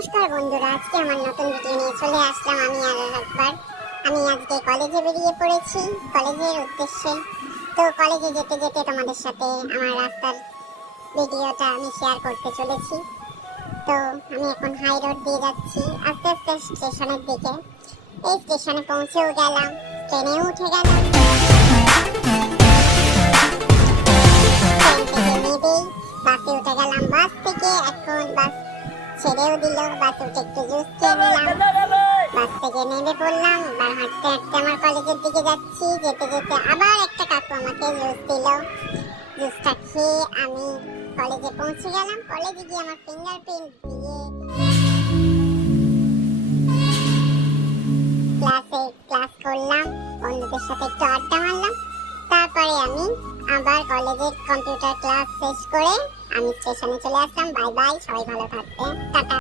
নমস্কার বন্ধুরা, আজকে আমার নতুন ভিডিও নিয়ে চলে আসলাম আমি একবার। আমি আজকে কলেজে বেরিয়ে পড়েছি কলেজের উদ্দেশ্যে। তো কলেজে যেতে যেতে তোমাদের সাথে আমার রাস্তার ভিডিওটা আমি শেয়ার করতে চলেছি। তো আমি এখন হাই রোড দিয়ে যাচ্ছি আস্তে আস্তে স্টেশনের দিকে। এই স্টেশনে পৌঁছেও গেলাম, ট্রেনেও উঠে গেলাম। ট্রেন থেকে নেবেই বাসে উঠে গেলাম। বাস থেকে এখন বাস ছেড়েও দিল, বাসে উঠে একটু জুস খেয়ে নিলাম। বাস থেকে নেমে পড়লাম, এবার হাঁটতে হাঁটতে আমার কলেজের দিকে যাচ্ছি। যেতে যেতে আবার একটা কাকু আমাকে জুস দিল। জুসটা খেয়ে আমি কলেজে পৌঁছে গেলাম। কলেজে গিয়ে আমার ফিঙ্গারপ্রিন্ট দিয়ে ক্লাস করলাম, বন্ধুদের সাথে একটু আড্ডা মারলাম। তারপরে আমি আবার কলেজের কম্পিউটার ক্লাস শেষ করে আমি স্টেশনে চলে আসলাম। বাই বাই, সবাই ভালো থাকবেন, টাটা।